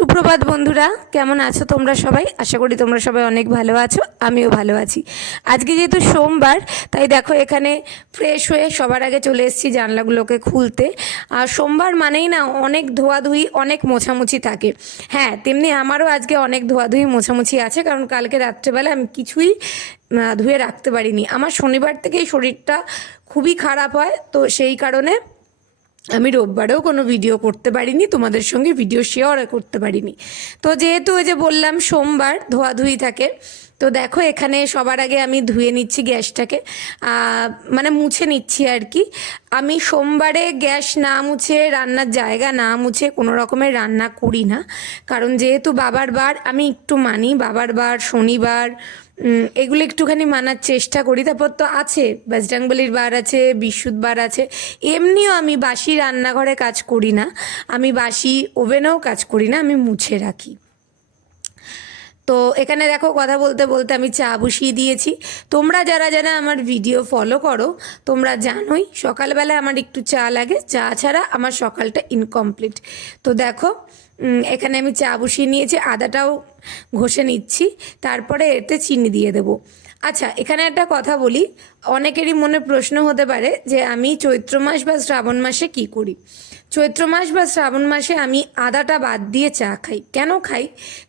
সুপ্রভাত বন্ধুরা, কেমন আছো তোমরা সবাই? আশা করি তোমরা সবাই অনেক ভালো আছো, আমিও ভালো আছি। আজকে যেহেতু সোমবার, তাই দেখো এখানে ফ্রেশ হয়ে সবার আগে চলে এসেছি জানলাগুলোকে খুলতে। আর সোমবার মানেই না অনেক ধোয়াধুয়ি, অনেক মোছামুছি থাকে। হ্যাঁ, তেমনি আমারও আজকে অনেক ধোয়াধুয়ি মোছামুছি আছে, কারণ কালকে রাত্রেবেলা আমি কিছুই ধুয়ে রাখতে পারিনি। আমার শনিবার থেকেই শরীরটা খুবই খারাপ হয়, তো সেই কারণে আমি রোববারেও কোনো ভিডিও করতে পারিনি, তোমাদের সঙ্গে ভিডিও শেয়ার করতে পারিনি। তো যেহেতু ওই যে বললাম সোমবার ধোয়াধুয়ি থাকে, তো দেখো এখানে সবার আগে আমি ধুয়ে নিচ্ছি গ্যাসটাকে, মানে মুছে নিচ্ছি আর কি। আমি সোমবারে গ্যাস না মুছে, রান্নার জায়গা না মুছে কোনো রকমের রান্না করি না, কারণ যেহেতু বাবার বার আমি একটু মানি, বাবার বার শনিবার এগুলো একটুখানি মানার চেষ্টা করি। তারপর তো আছে বজরংবলির বার আছে, বিশুদ্ধবার আছে। এমনিও আমি বাসি রান্নাঘরে কাজ করি না, আমি বাসি ওভেনেও কাজ করি না, আমি মুছে রাখি। তো এখানে দেখো কথা বলতে বলতে আমি চা বসিয়ে দিয়েছি। তোমরা যারা যারা আমার ভিডিও ফলো করো তোমরা জানোই সকালবেলা আমার একটু চা লাগে, চা ছাড়া আমার সকালটা ইনকমপ্লিট। তো দেখো এখানে আমি চা বসিয়ে নিয়েছি, আদাটাও ঘষে নিচ্ছি, তারপরে এতে চিনি দিয়ে দেবো। আচ্ছা, এখানে একটা কথা বলি, অনেকেরই মনে প্রশ্ন হতে পারে যে আমি চৈত্র মাস বা শ্রাবণ মাসে কি করি। চৈত্র মাস বা শ্রাবণ মাসে আমি আদাটা বাদ দিয়ে চা খাই। কেন খাই?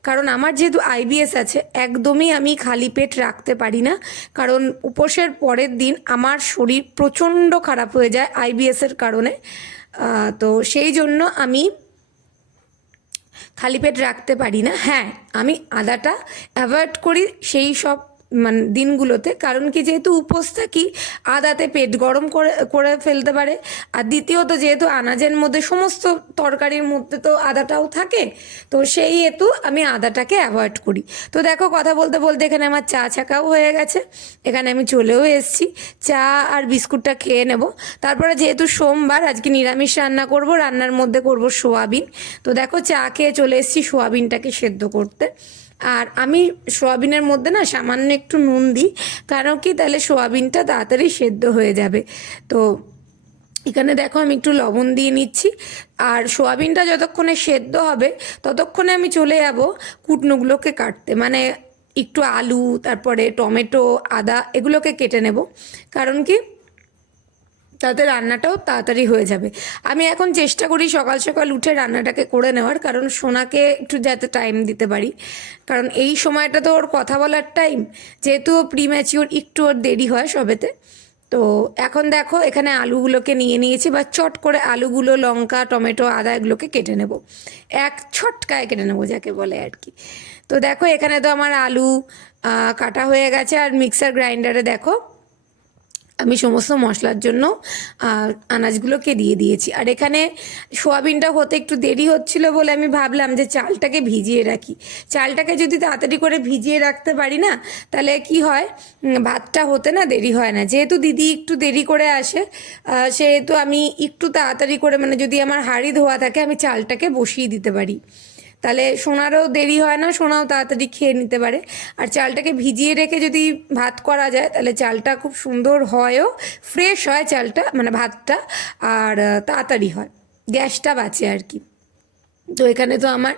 কারণ আমার যেহেতু আইবিএস আছে, একদমই আমি খালি পেট রাখতে পারি না, কারণ উপোসের পরের দিন আমার শরীর প্রচণ্ড খারাপ হয়ে যায় আইবিএসের কারণে। তো সেই জন্য আমি খালি পেট রাখতে পারি না। হ্যাঁ, আমি আদাটা অ্যাভয়েড করি সেই সব মানে দিনগুলোতে, কারণ কি যেহেতু উপোস থাকি, আদাতে পেট গরম করে করে ফেলতে পারে। আর দ্বিতীয়ত যেহেতু আনাজের মধ্যে সমস্ত তরকারির মধ্যে তো আদাটাও থাকে, তো সেই হেতু আমি আদাটাকে অ্যাভয়েড করি। তো দেখো কথা বলতে বলতে এখানে আমার চা ছাকাও হয়ে গেছে, এখানে আমি চলেও এসেছি। চা আর বিস্কুটটা খেয়ে নেব। তারপরে যেহেতু সোমবার, আজকে নিরামিষ রান্না করব, রান্নার মধ্যে করব সোয়াবিন। তো দেখো চা খেয়ে চলে এসেছি সোয়াবিনটাকে সেদ্ধ করতে। আর আমি সোয়াবিনের মধ্যে না সামান্য একটু নুন দিই, কারণ কি তাহলে সোয়াবিনটা তাড়াতাড়ি সেদ্ধ হয়ে যাবে। তো এখানে দেখো আমি একটু লবণ দিয়ে নিচ্ছি। আর সোয়াবিনটা যতক্ষণে সেদ্ধ হবে ততক্ষণে আমি চলে যাব কুটনোগুলোকে কাটতে, মানে একটু আলু, তারপরে টমেটো, আদা এগুলোকে কেটে নেব, কারণ কি তাতে রান্নাটাও তাড়াতাড়ি হয়ে যাবে। আমি এখন চেষ্টা করি সকাল সকাল উঠে রান্নাটাকে করে নেওয়ার, কারণ সোনাকে একটু যাতে টাইম দিতে পারি, কারণ এই সময়টা তো ওর কথা বলার টাইম, যেহেতু প্রিম্যাচিওর একটু ওর দেরি হয় সবেতে। তো এখন দেখো এখানে আলুগুলোকে নিয়ে নিয়েছি, বা চট করে আলুগুলো, লঙ্কা, টমেটো, আদা এগুলোকে কেটে নেব, এক ছটকায় কেটে নেবো যাকে বলে আর কি। তো দেখো এখানে তো আমার আলু কাটা হয়ে গেছে, আর মিক্সার গ্রাইন্ডারে দেখো আমি সমস্ত মশলার জন্য আনাজগুলোকে দিয়ে দিয়েছি। আর এখানে সোয়াবিনটা হতে একটু দেরি হচ্ছিল বলে আমি ভাবলাম যে চালটাকে ভিজিয়ে রাখি। চালটাকে যদি তাড়াতাড়ি করে ভিজিয়ে রাখতে পারি না, তাহলে কি হয়, ভাতটা হতে না দেরি হয় না। যেহেতু দিদি একটু দেরি করে আসে, সেহেতু আমি একটু তাড়াতাড়ি করে, মানে যদি আমার হাঁড়ি ধোয়া থাকে, আমি চালটাকে বসিয়ে দিতে পারি, তাহলে সোনারও দেরি হয় না, সোনাও তাড়াতাড়ি খেয়ে নিতে পারে। আর চালটাকে ভিজিয়ে রেখে যদি ভাত করা যায় তাহলে চালটা খুব সুন্দর হয়ও, ফ্রেশ হয় চালটা, মানে ভাতটা, আর তাড়াতাড়ি হয়, গ্যাসটা বাঁচে আর কি। তো এখানে তো আমার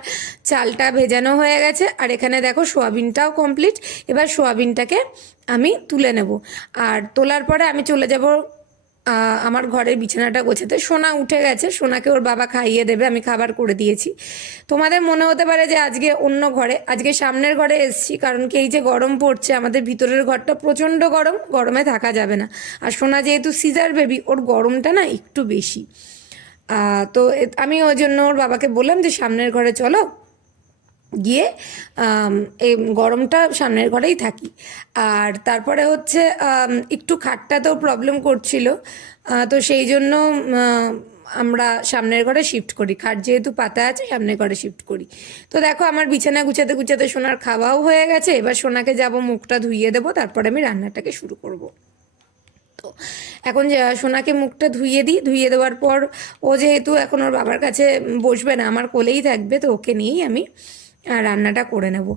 চালটা ভেজানো হয়ে গেছে, আর এখানে দেখো সোয়াবিনটাও কমপ্লিট। এবার সোয়াবিনটাকে আমি তুলে নেব, আর তোলার পরে আমি চলে যাব আমার ঘরের বিছানাটা গোছাতে। সোনা উঠে গেছে, সোনাকে ওর বাবা খাইয়ে দেবে, আমি খাবার করে দিয়েছি। তোমাদের মনে হতে পারে যে আজকে অন্য ঘরে, আজকে সামনের ঘরে এসেছি, কারণ কি এই যে গরম পড়ছে, আমাদের ভিতরের ঘরটা প্রচণ্ড গরম, গরমে থাকা যাবে না। আর সোনা যেহেতু সিজার বেবি, ওর গরমটা না একটু বেশি। তো আমি ওই জন্য ওর বাবাকে বললাম যে সামনের ঘরে চলো, গিয়ে এই গরমটা সামনের ঘরেই থাকি। আর তারপরে হচ্ছে একটু খাটটাতেও প্রবলেম করছিল, তো সেই জন্য আমরা সামনের ঘরে শিফট করি, খাট যেহেতু পাতা আছে সামনের ঘরে শিফট করি। তো দেখো আমার বিছানা গুছাতে গুছাতে সোনার খাওয়াও হয়ে গেছে, এবার সোনাকে যাব মুখটা ধুইয়ে দেবো, তারপরে আমি রান্নাটাকে শুরু করব। তো এখন সোনাকে মুখটা ধুইয়ে দিই, ধুইয়ে দেওয়ার পর ও যেহেতু এখন ওর বাবার কাছে বসবে না, আমার কোলেই থাকবে, তো ওকে নিয়েই আমি রান্নাটা করে নেব।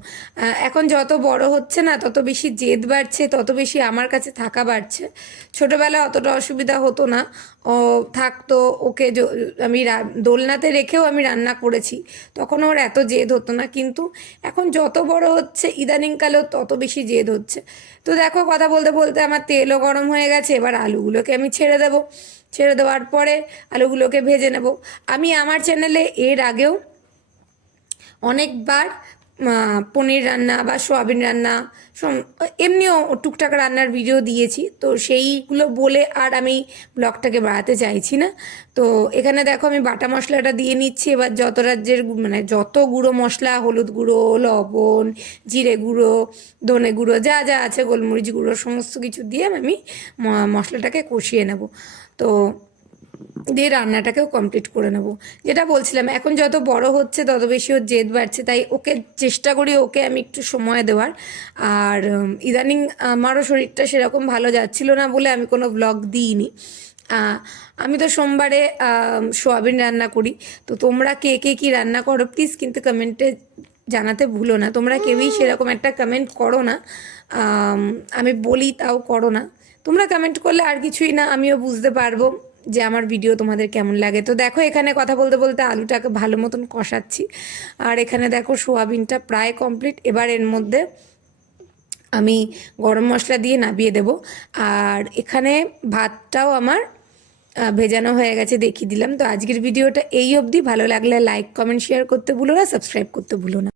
এখন যত বড় হচ্ছে না তত বেশি জেদ বাড়ছে, তত বেশি আমার কাছে থাকা বাড়ছে। ছোটোবেলায় অতটা অসুবিধা হতো না, ও থাকতো, ওকে আমি দোলনাতে রেখেও আমি রান্না করেছি, তখন ওর এত জেদ হতো না। কিন্তু এখন যত বড় হচ্ছে ইদানিংকালেও তত বেশি জেদ হচ্ছে। তো দেখো কথা বলতে বলতে আমার তেলও গরম হয়ে গেছে, এবার আলুগুলোকে আমি ছেড়ে দেবো। ছেড়ে দেওয়ার পরে আলুগুলোকে ভেজে নেব। আমি আমার চ্যানেলে এর আগেও অনেকবার পনির রান্না বা সোয়াবিন রান্না, এমনিও টুকটাক রান্নার ভিডিও দিয়েছি, তো সেইগুলো বলে আর আমি ব্লগটাকে বাড়াতে চাইছি না। তো এখানে দেখো আমি বাটা মশলাটা দিয়ে নিচ্ছি। এবার যত রাজ্যের মানে যত গুঁড়ো মশলা, হলুদ গুঁড়ো, লবণ, জিরে গুঁড়ো, ধনে গুঁড়ো, যা যা আছে, গোলমরিচ গুঁড়ো, সমস্ত কিছু দিয়ে আমি মশলাটাকে কষিয়ে নেব। তো দিয়ে রান্নাটাকেও কমপ্লিট করে নেব। যেটা বলছিলাম, এখন যত বড় হচ্ছে তত বেশি ওর জেদ বাড়ছে, তাই ওকে চেষ্টা করি ওকে আমি একটু সময় দেওয়ার। আর ইদানিং আমারও শরীরটা সেরকম ভালো যাচ্ছিল না বলে আমি কোনো ব্লগ দিইনি। আমি তো সোমবারে সোয়াবিন রান্না করি। তো তোমরা কে কে কী রান্না করো প্লিজ কিন্তু কমেন্টে জানাতে ভুলো না। তোমরা কেউই সেরকম একটা কমেন্ট করো না, আমি বলি তাও করো না। তোমরা কমেন্ট করলে আর কিছুই না, আমিও বুঝতে পারবো যে আমার ভিডিও তোমাদের কেমন লাগে। তো দেখো এখানে কথা বলতে বলতে আলুটাকে ভালো মতন কষাচ্ছি, আর এখানে দেখো সোয়াবিনটা প্রায় কমপ্লিট। এবার এর মধ্যে আমি গরম মশলা দিয়ে নামিয়ে দেব। আর এখানে ভাতটাও আমার ভেজানো হয়ে গেছে, দেখিয়ে দিলাম। তো আজকের ভিডিওটা এই অবধি। ভালো লাগলে লাইক, কমেন্ট, শেয়ার করতে ভুলো না, সাবস্ক্রাইব করতে ভুলো না।